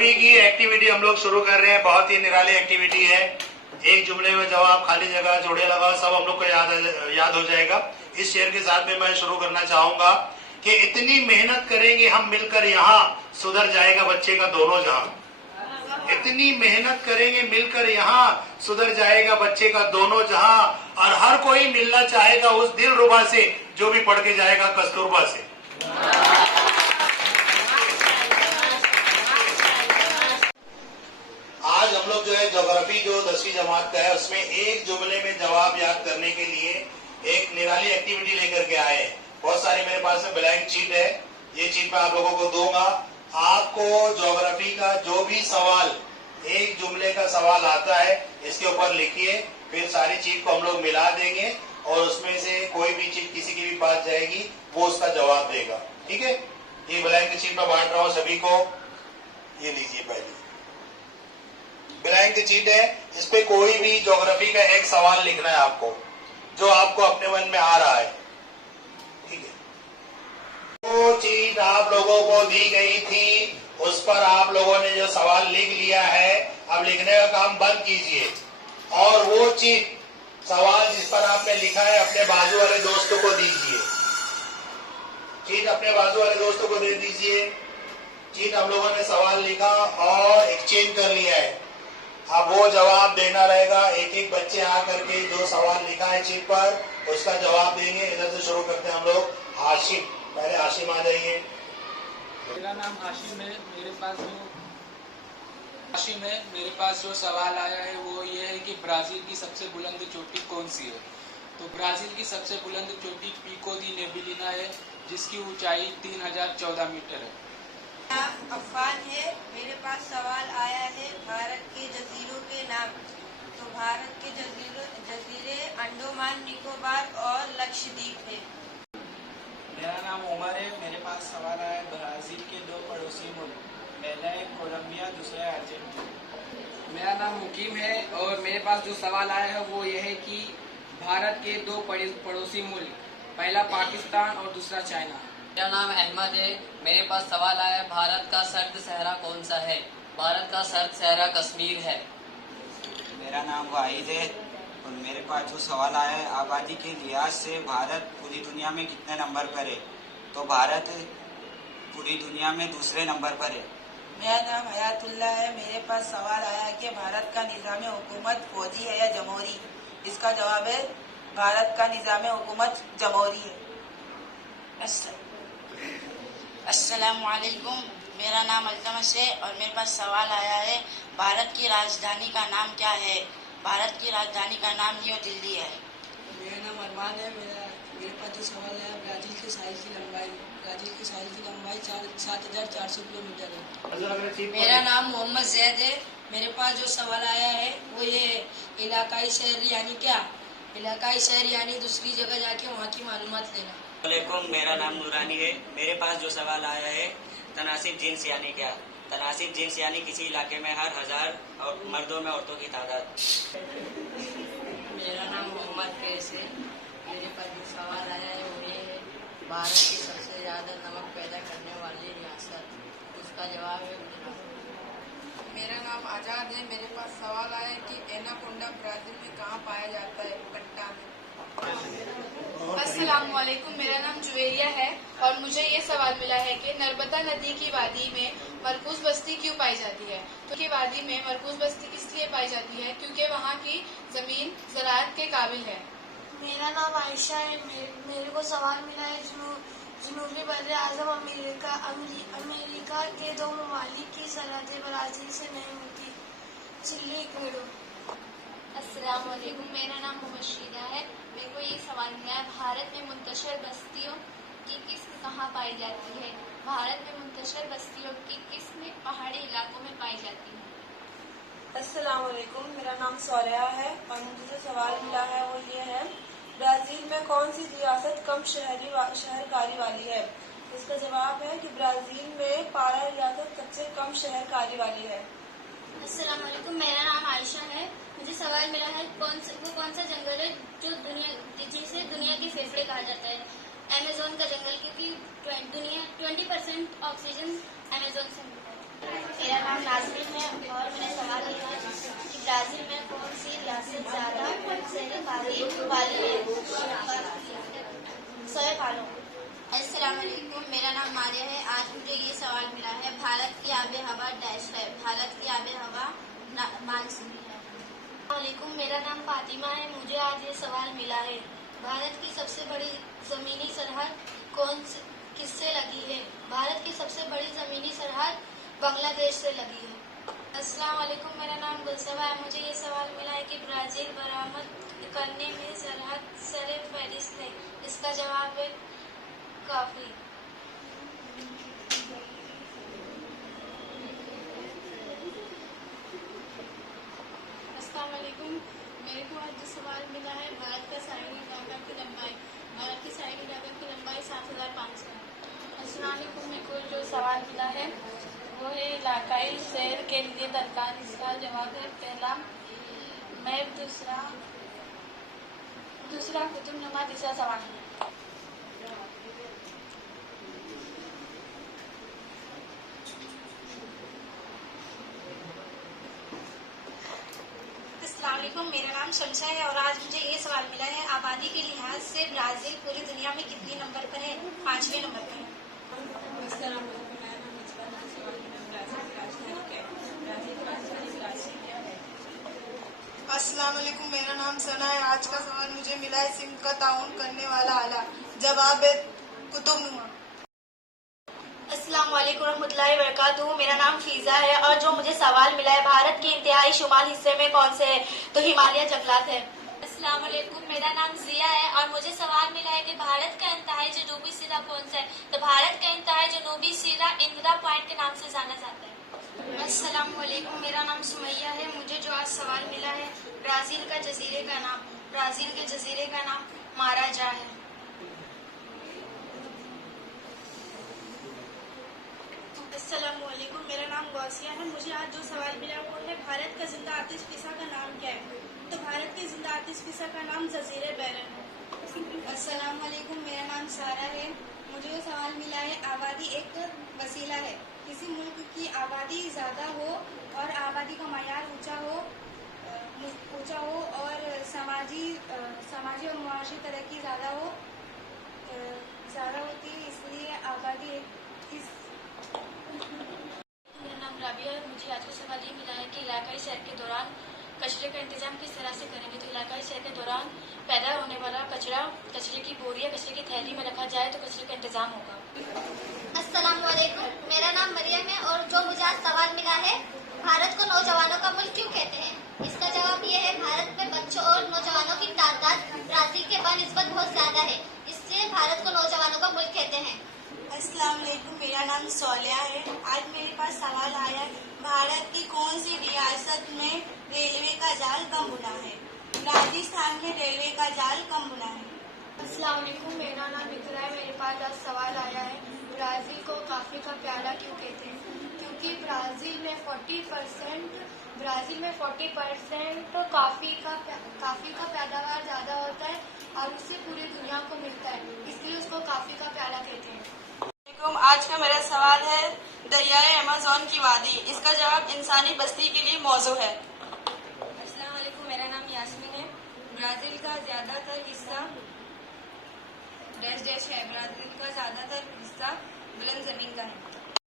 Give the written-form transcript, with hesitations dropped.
Geography की activity हम लोग शुरू कर रहे हैं। बहुत ही निराली एक्टिविटी है। एक जुमले में जवाब, खाली जगह, जोड़े लगाओ, सब हम लोग को याद हो जाएगा। इस शेर के साथ में मैं शुरू करना चाहूंगा कि इतनी मेहनत करेंगे हम मिलकर यहाँ, सुधर जाएगा बच्चे का दोनों जहां। इतनी मेहनत करेंगे मिलकर यहाँ, सुधर जाएगा बच्चे का दोनों जहां। और हर कोई मिलना चाहेगा उस दिलरुबा से जो भी पढ़ के जाएगा कस्तूरबा से। आज हम लोग जो है ज्योग्राफी जो 10वीं जमात का है, उसमें एक जुमले में जवाब याद करने के लिए एक निराली एक्टिविटी लेकर के आए हैं। बहुत सारी मेरे पास में ब्लैंक चीट है। ये चीट मैं आप लोगों को दूंगा। आपको ज्योग्राफी का जो भी सवाल, एक जुमले का सवाल आता है, इसके ऊपर लिखिए। फिर सारी चीज को हम लोग मिला देंगे और उसमें से कोई भी चीज किसी की भी पास जाएगी, वो उसका जवाब देगा। ठीक है। ये ब्लैंक चीट में बांट रहा हूँ सभी को। ये लीजिए, पहले ब्लैंक चीट है, इस पे कोई भी ज्योग्राफी का एक सवाल लिखना है आपको, जो आपको अपने मन में आ रहा है। ठीक है। वो चीज आप लोगों को दी गई थी, उस पर आप लोगों ने जो सवाल लिख लिया है, अब लिखने का काम बंद कीजिए और वो चीज, सवाल जिस पर आपने लिखा है, अपने बाजू वाले दोस्तों को दीजिए। चीज अपने बाजू वाले दोस्तों को दे दीजिए। चीज हम लोगों ने सवाल लिखा और एक्सचेंज कर लिया है। अब वो जवाब देना रहेगा। एक एक बच्चे आ करके जो सवाल लिखा है चीट पर, उसका जवाब देंगे। इधर से शुरू करते हैं हम लोग। हाशिम, पहले हाशिम आ जाइए। मेरा नाम हाशिम है। मेरे पास जो सवाल आया है वो ये है कि ब्राजील की सबसे बुलंद चोटी कौन सी है। तो ब्राजील की सबसे बुलंद चोटी पिको दी नेबलिना है, जिसकी ऊंचाई 3014 मीटर है। अफगान है। मेरे पास सवाल आया है भारत के जजीरों के नाम। तो भारत के जजीरे अंडमान निकोबार और लक्षद्वीप है। मेरा नाम उमर है। मेरे पास सवाल आया ब्राजील के दो पड़ोसी मुल्क, पहला है कोलंबिया, दूसरा है अर्जेंटीना। मेरा नाम मुकीम है और मेरे पास जो सवाल आया है वो ये है कि भारत के दो पड़ोसी मुल्क, पहला पाकिस्तान और दूसरा चाइना। मेरा नाम अहमद है। मेरे पास सवाल आया भारत का सर्द सहरा कौन सा है। भारत का सर्द सहरा कश्मीर है। मेरा नाम वाहिद है और मेरे पास जो सवाल आया है आबादी के लिहाज से भारत पूरी दुनिया में कितने नंबर पर है। तो भारत पूरी दुनिया में दूसरे नंबर पर है। मेरा नाम हयातुल्ला है। मेरे पास सवाल आया है कि भारत का निज़ाम हुकूमत फौजी है या जमहूरी। इसका जवाब है भारत का निज़ाम हुकूमत जमहूरी है। अस्सलामुअलैकुम। मेरा नाम अल्तमस है और मेरे पास सवाल आया है भारत की राजधानी का नाम क्या है। भारत की राजधानी का नाम न्यू दिल्ली है। मेरा नाम अरमान है। मेरे पास जो सवाल है ब्राजील के साहिल की लंबाई 7400 किलोमीटर है। मेरा नाम मोहम्मद जैद है। मेरे पास जो सवाल आया है वो ये है, इलाकाई शहर यानी क्या। इलाकाई शहर यानी दूसरी जगह जाके वहाँ की मालूमात लेना। वालेकुम, मेरा नाम नूरानी है। मेरे पास जो सवाल आया है तनासिब जिन्स यानी क्या। तनासिब जिन्स यानी किसी इलाके में हर 1000 और मर्दों में औरतों की तादाद। मेरा नाम मोहम्मद फैज है। मेरे पास जो सवाल आया है वो ये है, भारत की सबसे ज्यादा नमक पैदा करने वाली रियासत। उसका जवाब है गुजरात। मेरा नाम आजाद है। मेरे पास सवाल आया है कि एनाकोंडा ब्राजील में कहाँ पाया जाता है। पट्टा में। अस्सलामुअलैकुम। मेरा नाम जुवेरिया है और मुझे ये सवाल मिला है कि नर्मदा नदी की वादी में मरकूज बस्ती क्यों पाई जाती है। तो की वादी में मरकूज बस्ती इसलिए पाई जाती है क्योंकि वहाँ की जमीन ज़राअत के काबिल है। मेरा नाम आयशा है। मेरे को सवाल मिला है जनूबी बर आज़म अमेरिका के दो ममालिक की सरहदें ब्राजील से नहीं मिलती। चिली, इक्वेडोर। अस्सलामुअलैकुम। मेरा नाम मुबशीरा है। मेरे को ये सवाल मिला है भारत में मुंतशर बस्तियों की किस्म कहाँ पाई जाती है। भारत में मुंतशर बस्तियों की किस्म पहाड़ी इलाकों में पाई जाती है। अस्सलामुअलैकुम। मेरा नाम सोरिया है और मुझे जो सवाल मिला है वो ये है, ब्राजील में कौन सी रियासत कम शहरकारी वाली है। इसका जवाब है कि ब्राजील में पारा रियासत सबसे कम शहरकारी वाली है। अस्सलाम वालेकुम। मेरा नाम आयशा है। मुझे सवाल मिला है कौन सा जंगल है जिसे दुनिया के फेफड़े कहा जाता है। अमेज़न का जंगल, क्योंकि 20% ऑक्सीजन अमेज़न से मिलता है। मेरा नाम नाज़मीन है और मैंने सवाल किया है कि ब्राजील में कौन सी रियासत ज़्यादा शहरकारी वाली है? अस्सलाम वालेकुम, मेरा नाम मारिया है। आज मुझे ये सवाल मिला है, भारत की आबे हवा डैश है। भारत की आबे हवा मानसूनी है। वालेकुम, मेरा नाम फातिमा है। मुझे आज ये सवाल मिला है, भारत की सबसे बड़ी जमीनी सरहद किससे लगी है? भारत की सबसे बड़ी जमीनी सरहद बांग्लादेश से लगी है। अस्सलाम वालेकुम, मेरा नाम गुलसवा है। मुझे ये सवाल मिला है कि ब्राजील बरामद करने में सरहद सरे फहरिस्त है। इसका जवाब है काफी। अस्सलाम वालेकुम, मेरे को आज जो सवाल मिला है, भारत का साहिली इलाका की लंबाई। भारत की साहिली इलाका की लंबाई 7500 है। अस्सलाम वालेकुम, मेरे को जो सवाल मिला है वो है इलाकाई सैर के लिए दरकार। इसका जवाब है पहला मैप, दूसरा कुतुबनुमा, तीसरा सवाल। अस्सलाम वालेकुम, मेरा नाम शमशा है और आज मुझे ये सवाल मिला है, आबादी के लिहाज से ब्राजील पूरी दुनिया में कितने नंबर पर है? 5वें नंबर पर है। अस्सलाम वालेकुम, मेरा नाम सना है। आज का सवाल मुझे मिला है, सिंध का ताउन करने वाला आला। जवाब है कुतुबनुमा। अस्सलाम वालेकुम रहमतुल्लाहि व बरकातुहू। मेरा नाम फीजा है और जो मुझे सवाल मिला है, भारत के इंतहाई शुमाल हिस्से में कौन से है? तो हिमालय जंगलात है। अस्सलाम वालेकुम, मेरा नाम जिया है और मुझे सवाल मिला है कि भारत का इंतहाई जनूबी सिरा कौन सा है? तो भारत का इंतहाई जनूबी सिरा इंदिरा पॉइंट के नाम से जाना जाता है। अस्सलाम वालेकुम, मेरा नाम सुमैया है। मुझे जो आज सवाल मिला है, ब्राजील के जजीरे का नाम माराजा है। अस्सलाम वालेकुम, मेरा नाम गौसिया है। मुझे आज जो सवाल मिला वो है, भारत का जिंदा आतिश फिसा का नाम क्या है? तो भारत के जिंदा आतिश फिसा का नाम जजीरे बैरन है। अस्सलाम वालेकुम, मेरा नाम सारा है। मुझे जो सवाल मिला है, आबादी एक वसीला है। किसी मुल्क की आबादी ज़्यादा हो और आबादी का मयार ऊंचा हो और समाजी और मुआशी तरक्की ज़्यादा होती है, इसलिए आबादी एक मेरा नाम राबिया है। मुझे आज का सवाल ये मिला है कि इलाकाई सैर के दौरान कचरे का इंतजाम किस तरह से करेंगे? तो इलाकाई सैर के दौरान पैदा होने वाला कचरा कचरे की बोरी या कचरे की थैली में रखा जाए तो कचरे का इंतजाम होगा। अस्सलाम वालेकुम, मेरा नाम मरियम है और जो मुझे आज सवाल मिला है, भारत को नौजवानों का मुल्क क्यों कहते हैं? इसका जवाब ये है, भारत में बच्चों और नौजवानों की तादाद ब्राजील के बनिस्बत बहुत ज्यादा है, इसलिए भारत को नौजवानों का मुल्क कहते हैं। अस्सलाम वालेकुम, मेरा नाम सोलिया है। आज मेरे पास सवाल आया, भारत की कौन सी रियासत में रेलवे का जाल कम बुना है? राजस्थान में रेलवे का जाल कम बुना है। अस्सलाम वालेकुम, मेरा नाम इकरा है। मेरे पास आज सवाल आया है, ब्राजील को कॉफी का प्याला क्यों कहते हैं? क्योंकि ब्राजील में 40% कॉफी का पैदावार ज्यादा होता है और उससे पूरी दुनिया को मिलता है, इसलिए उसको कॉफी का प्याला कहते हैं। आज का मेरा सवाल है, दरियाए अमेज़न की वादी। इसका जवाब इंसानी बस्ती के लिए मौजू है। अस्सलाम वालेकुम, मेरा नाम यास्मीन है। ब्राजील का ज्यादातर हिस्सा डैश है। ब्राजील का ज्यादातर हिस्सा बुलंद जमीन का है।